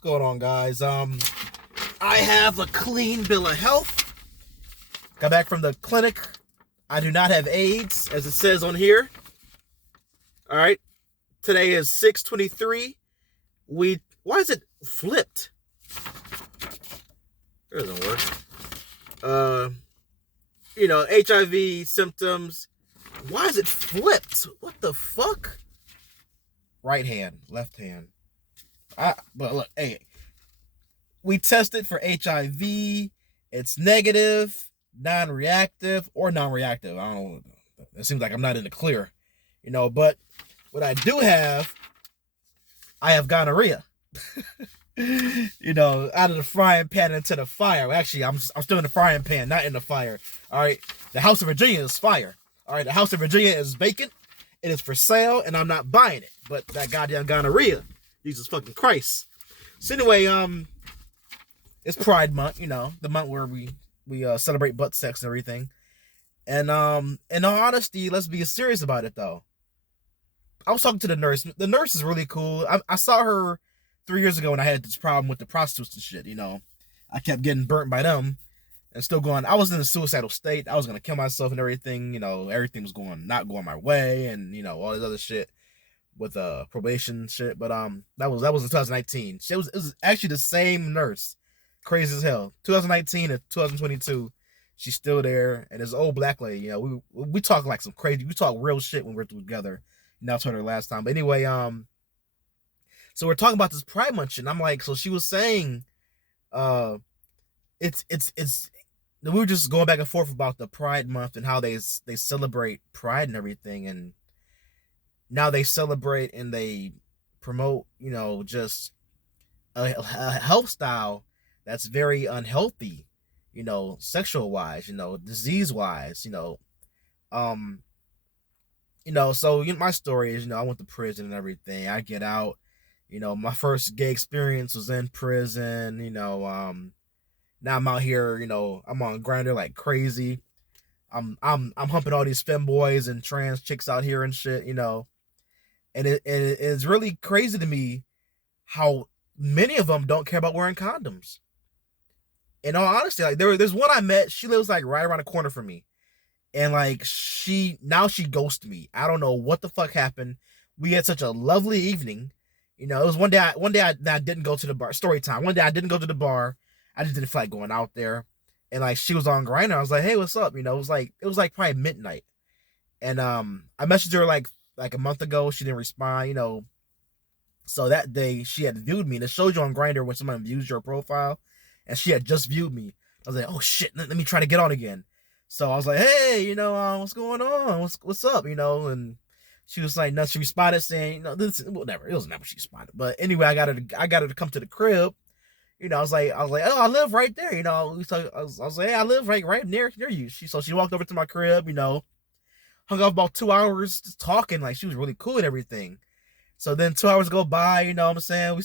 What's going on, guys? I have a clean bill of health. Got back from the clinic. I do not have AIDS, as it says on here. All right. Today is 6/23. Why is it flipped? It doesn't work. HIV symptoms. Why is it flipped? What the fuck? Right hand, left hand. But look, hey, we tested for HIV. It's negative, non-reactive, or non-reactive. I don't know. It seems like I'm not in the clear, But what I do have, I have gonorrhea. Out of the frying pan into the fire. Well, actually, I'm still in the frying pan, not in the fire. All right, the House of Virginia is fire. All right, the House of Virginia is vacant. It is for sale, and I'm not buying it. But that goddamn gonorrhea, Jesus fucking Christ. So anyway, it's Pride Month. The month where we celebrate butt sex and everything. And in all honesty, let's be serious about it though. I was talking to the nurse. The nurse is really cool. I saw her 3 years ago when I had this problem with the prostitutes and shit. I kept getting burnt by them and still going. I was in a suicidal state. I was gonna kill myself and everything. Everything was not going my way, and all this other shit with probation shit. But that was in 2019. It was actually the same nurse. Crazy as hell. 2019 and 2022. She's still there, and this old black lady. We talk like some crazy. We talk real shit when we're together. I told her last time. But anyway, so we're talking about this Pride Month shit. And I'm like, so she was saying, it's we were just going back and forth about the Pride Month and how they celebrate Pride and everything, and now they celebrate and they promote, just a health style that's very unhealthy, sexual wise, disease wise, so my story is, I went to prison and everything. I get out, my first gay experience was in prison, now I'm out here, I'm on Grindr like crazy. I'm humping all these femboys and trans chicks out here and shit, and it's really crazy to me how many of them don't care about wearing condoms. In all honesty, like there's one I met, she lives like right around the corner from me. And like she ghosted me. I don't know what the fuck happened. We had such a lovely evening. It was one day I didn't go to the bar. Story time. One day I didn't go to the bar. I just didn't feel like going out there. And like she was on Grindr. I was like, hey, what's up? It was like probably midnight. And I messaged her like a month ago. She didn't respond, So that day she had viewed me. And it showed you on Grindr when someone views your profile. And she had just viewed me. I was like, oh shit, let me try to get on again. So I was like, hey, what's going on? What's up? And she was like, no, she responded saying, this whatever. It wasn't that what she responded. But anyway, I got her to come to the crib. I was like, oh, I live right there. I was like, hey, I live right near you. She walked over to my crib, hung out about 2 hours just talking. Like she was really cool and everything. So then 2 hours go by, what I'm saying?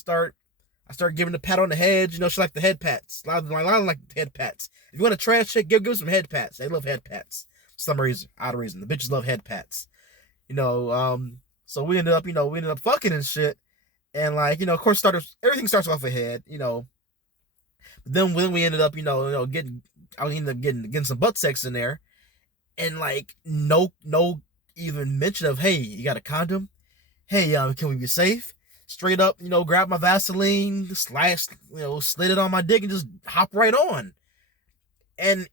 I start giving the pat on the head. She like the head pats. A lot of them like the head pats. If you want a trash chick, give them some head pats. They love head pats. For some reason, odd reason. The bitches love head pats. So we ended up fucking and shit. And like, of course, everything starts off ahead, But then when we ended up, I ended up getting some butt sex in there. And like, no even mention of, hey, you got a condom? Hey, can we be safe? Straight up, grab my Vaseline, slid it on my dick and just hop right on. And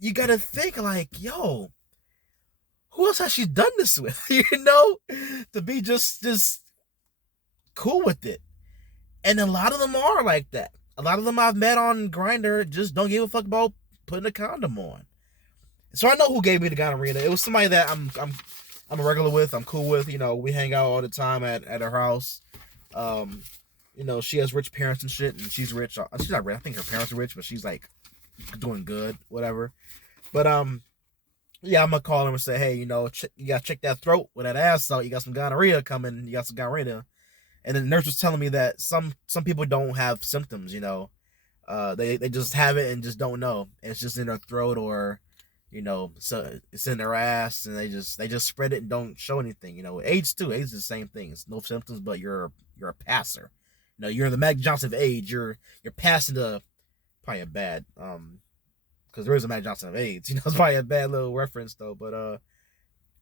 you gotta think like, yo, who else has she done this with? To be just cool with it. And a lot of them are like that. A lot of them I've met on Grindr just don't give a fuck about putting a condom on. So I know who gave me the gonorrhea. It was somebody that I'm a regular with. I'm cool with. We hang out all the time at her house. She has rich parents and shit, and she's rich. She's not rich. I think her parents are rich, but she's like doing good, whatever. But yeah, I'm gonna call him and say, hey, you gotta check that throat with that ass out. You got some gonorrhea coming. You got some gonorrhea. And then the nurse was telling me that some people don't have symptoms. They just have it and just don't know. And it's just in their throat or so it's in their ass, and they just spread it and don't show anything. AIDS too. AIDS is the same thing. It's no symptoms, but you're a passer. You know, you're the Magic Johnson of AIDS. You're passing the probably a bad because there is a Magic Johnson of AIDS. You know, it's probably a bad little reference though. But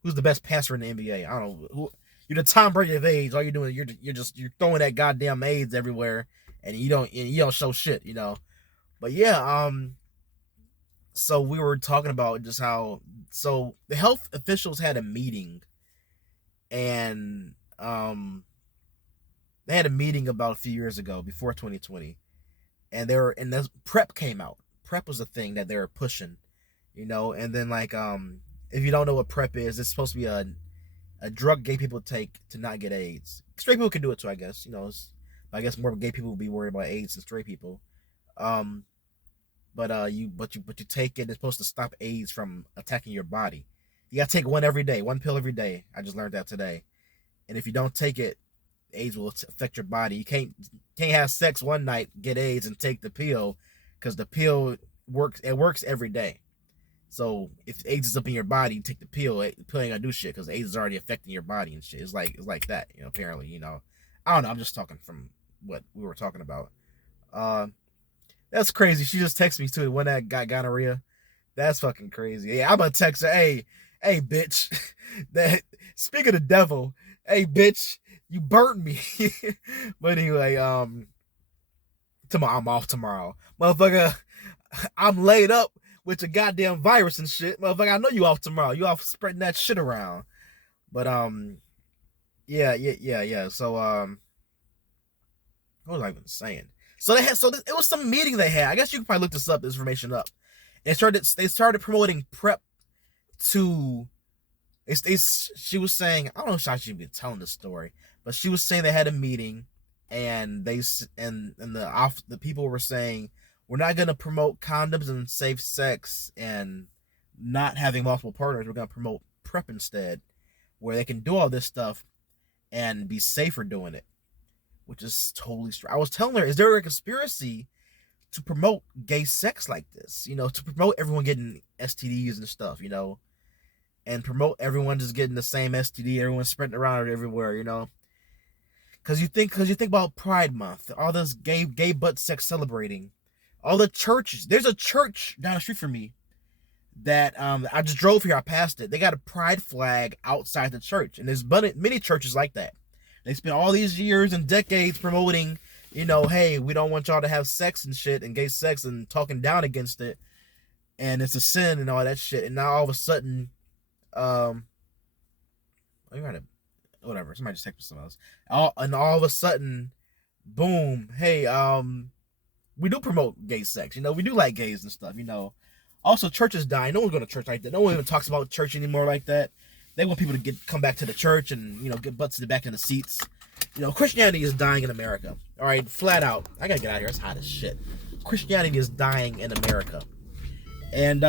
who's the best passer in the NBA? I don't know. You're the Tom Brady of AIDS. All you're doing, you're throwing that goddamn AIDS everywhere, and you don't show shit. You know. But yeah, so we were talking about just how so the health officials had a meeting, and they had a meeting about a few years ago before 2020, and the PrEP came out. PrEP was a thing that they were pushing, you know, and then like if you don't know what PrEP is, it's supposed to be a drug gay people take to not get AIDS. Straight people can do it too, I guess. You know, I guess more gay people will be worried about AIDS than straight people. But you take it. It's supposed to stop AIDS from attacking your body. You gotta take one every day, one pill every day. I just learned that today. And if you don't take it, AIDS will affect your body. You can't have sex one night, get AIDS, and take the pill, because the pill works. It works every day. So if AIDS is up in your body, you take the pill. The pill ain't gonna do shit because AIDS is already affecting your body and shit. It's like that, you know. Apparently, you know. I don't know. I'm just talking from what we were talking about. That's crazy. She just texted me too. The one that got gonorrhea. That's fucking crazy. Yeah, I'm gonna text her. Hey, bitch. That speak of the devil. Hey, bitch, you burnt me. But anyway, tomorrow I'm off tomorrow, motherfucker. I'm laid up with your goddamn virus and shit, motherfucker. I know you off tomorrow. You off spreading that shit around. But yeah. So what was I even saying? So it was some meeting they had. I guess you could probably look this information up. They started promoting PrEP to. She was saying, I don't know if I should be telling this story, but she was saying they had a meeting, and the people were saying, we're not going to promote condoms and safe sex and not having multiple partners. We're going to promote PrEP instead, where they can do all this stuff and be safer doing it, which is totally strange. I was telling her, is there a conspiracy to promote gay sex like this? You know, to promote everyone getting STDs and stuff, you know, and promote everyone just getting the same STD, everyone spreading around it everywhere, you know. Because you think about Pride Month, all this gay butt sex celebrating, all the churches. There's a church down the street from me that I just drove here. I passed it. They got a pride flag outside the church, and there's many churches like that. They spent all these years and decades promoting, you know, hey, we don't want y'all to have sex and shit and gay sex and talking down against it, and it's a sin and all that shit. And now all of a sudden, whatever. Somebody just texted someone else. And all of a sudden, boom, hey, we do promote gay sex. You know, we do like gays and stuff. You know, also churches dying. No one's going to church like that. No one even talks about church anymore like that. They want people to come back to the church and, you know, get butts back in the seats. You know, Christianity is dying in America. All right, flat out. I gotta get out of here. It's hot as shit. Christianity is dying in America, and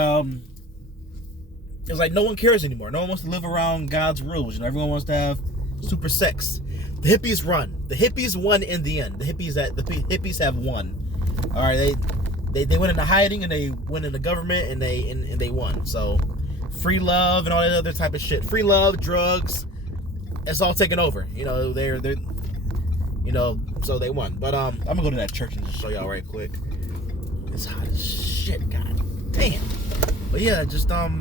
it's like no one cares anymore. No one wants to live around God's rules. You know, everyone wants to have super sex. The hippies run. The hippies won in the end. The hippies have won. All right, they went into hiding and they went into government and they won. So free love and all that other type of shit. Free love, drugs. It's all taken over. You know, they're you know, so they won. But I'm gonna go to that church and just show y'all right quick. It's hot as shit, god damn. But yeah, just how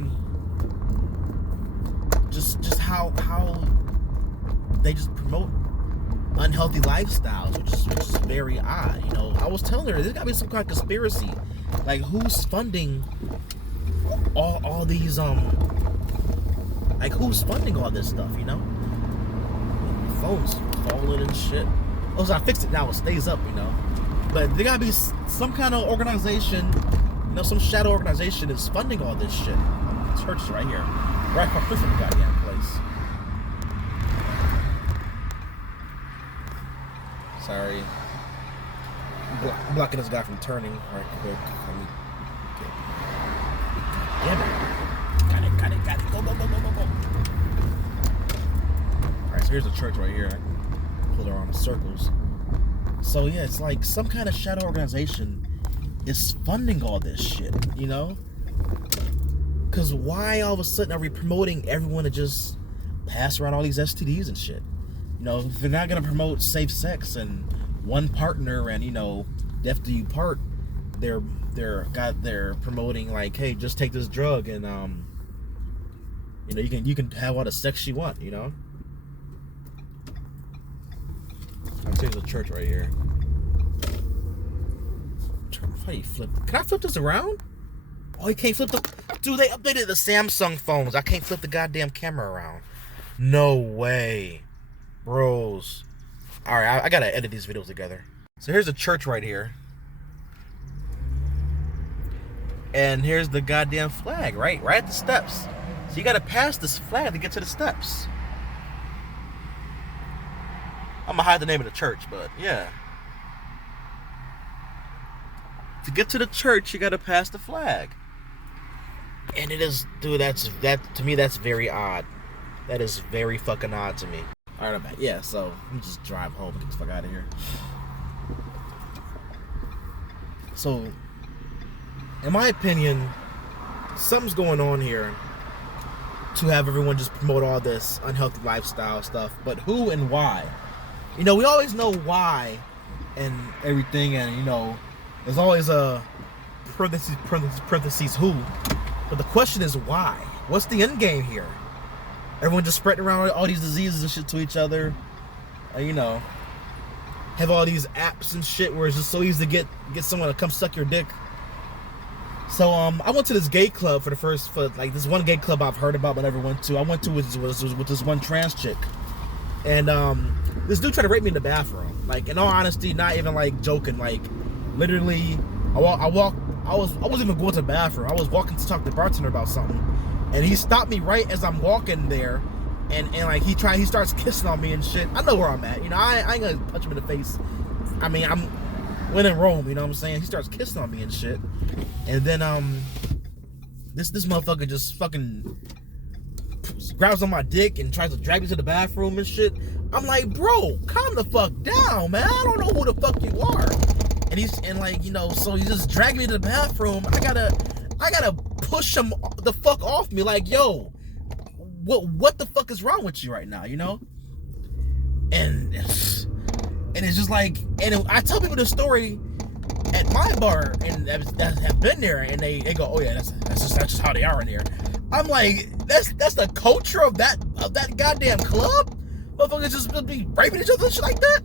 they just promote unhealthy lifestyles, which is very odd. You know, I was telling her there's gotta be some kind of conspiracy. Like, who's funding all these like, who's funding all this stuff, you know? Phone's falling and shit. Oh, so I fixed it now, it stays up, you know. But there gotta be some kind of organization, you know, some shadow organization that's funding all this shit. Church is right here, right across from the goddamn place. Sorry, I'm blocking this guy from turning right quick. Let me damn it! Got it! Go! All right, so here's the church right here. I pulled around in circles. So yeah, it's like some kind of shadow organization is funding all this shit, you know? Because why all of a sudden are we promoting everyone to just pass around all these STDs and shit? You know, if they're not going to promote safe sex and one partner, and after you part, they're promoting like, hey, just take this drug, and you can have all the sex you want. I'll tell you the church right here. How do you flip? Can I flip this around? Oh, you can't flip the... Dude, they updated the Samsung phones. I can't flip the goddamn camera around. No way. Bros. Alright, I gotta edit these videos together. So here's the church right here. And here's the goddamn flag, right at the steps. So you gotta pass this flag to get to the steps. I'm gonna hide the name of the church, but yeah. To get to the church, you gotta pass the flag. And it is, dude, to me, that's very odd. That is very fucking odd to me. Alright, I'm back. Yeah, so let me just drive home and get the fuck out of here. So, in my opinion, something's going on here to have everyone just promote all this unhealthy lifestyle stuff. But who and why? We always know why and everything, and there's always a parentheses who. But the question is why? What's the end game here? Everyone just spreading around all these diseases and shit to each other. Have all these apps and shit where it's just so easy to get someone to come suck your dick. So I went to this gay club for this one gay club I've heard about but never went to. I went to with this one trans chick. And this dude tried to rape me in the bathroom. Like, in all honesty, not even like joking. Like, literally, I wasn't even going to the bathroom. I was walking to talk to the bartender about something, and he stopped me right as I'm walking there, and like he starts kissing on me and shit. I know where I'm at. I ain't gonna punch him in the face. I mean, I'm when in Rome. You know what I'm saying? He starts kissing on me and shit, and then this motherfucker just fucking grabs on my dick and tries to drag me to the bathroom and shit. I'm like, bro, calm the fuck down, man. I don't know who the fuck you are. So he's just dragging me to the bathroom. I gotta push him the fuck off me. Like, yo, what the fuck is wrong with you right now? And it's just like, and I tell people this story at my bar and that have been there, and they go, oh yeah, that's just how they are in there. I'm like, that's the culture of that goddamn club. Motherfuckers just be raping each other and shit like that.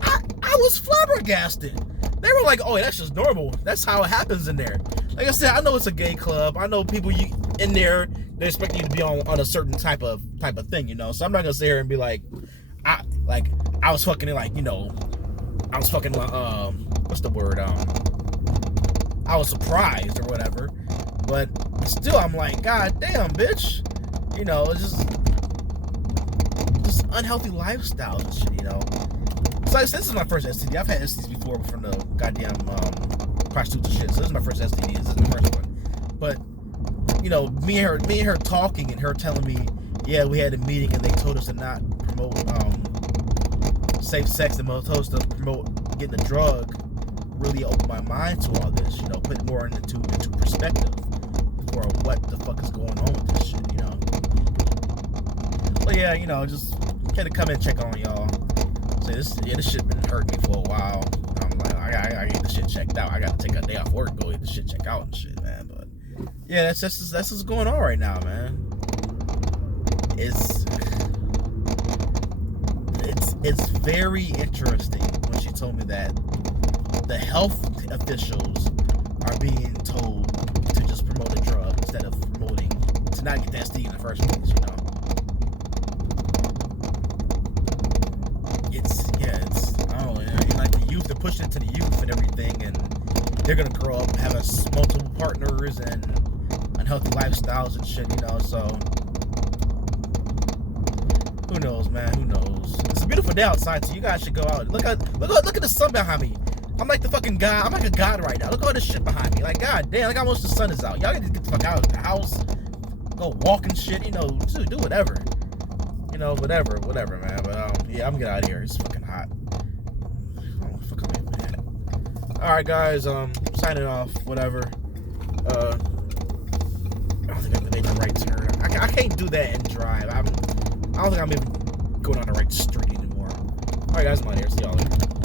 I was flabbergasted. They were like, oh, that's just normal. That's how it happens in there. Like I said, I know it's a gay club. I know people in there, they expect you to be on a certain type of thing, So I'm not gonna sit here and be like, I was fucking I was fucking what's the word? I was surprised or whatever. But still, I'm like, god damn, bitch. It's just unhealthy lifestyles and shit, So this is my first STD. I've had STDs before from the goddamn prostitutes and shit. So this is my first STD. This is the first one. But me and her talking and her telling me, yeah, we had a meeting and they told us to not promote safe sex and told us to promote getting a drug. Really opened my mind to all this. Put more into perspective for what the fuck is going on with this shit. But yeah, just had to come and check on y'all. This shit been hurting me for a while. I'm like, I gotta get this shit checked out. I gotta take a day off work, go get this shit checked out and shit, man. But yeah, that's what's going on right now, man. It's very interesting when she told me that the health officials are being told to just promote a drug instead of promoting to not get the STD in the first place, They're pushing it to the youth and everything, and they're gonna grow up having multiple partners and unhealthy lifestyles and shit, so who knows, man, who knows. It's a beautiful day outside, so you guys should go out. Look at the sun behind me. I'm like the fucking god. I'm like a god right now. Look at all this shit behind me. Like, god damn, look how much the sun is out. Y'all gotta get the fuck out of the house, go walk and shit, do whatever, whatever, man. But yeah, I'm gonna get out of here. It's fucking hot. Alright, guys, signing off, whatever. I don't think I made the right turn. I can't do that and drive. I don't think I'm even going on the right street anymore. Alright, guys, I'm out here. See y'all later.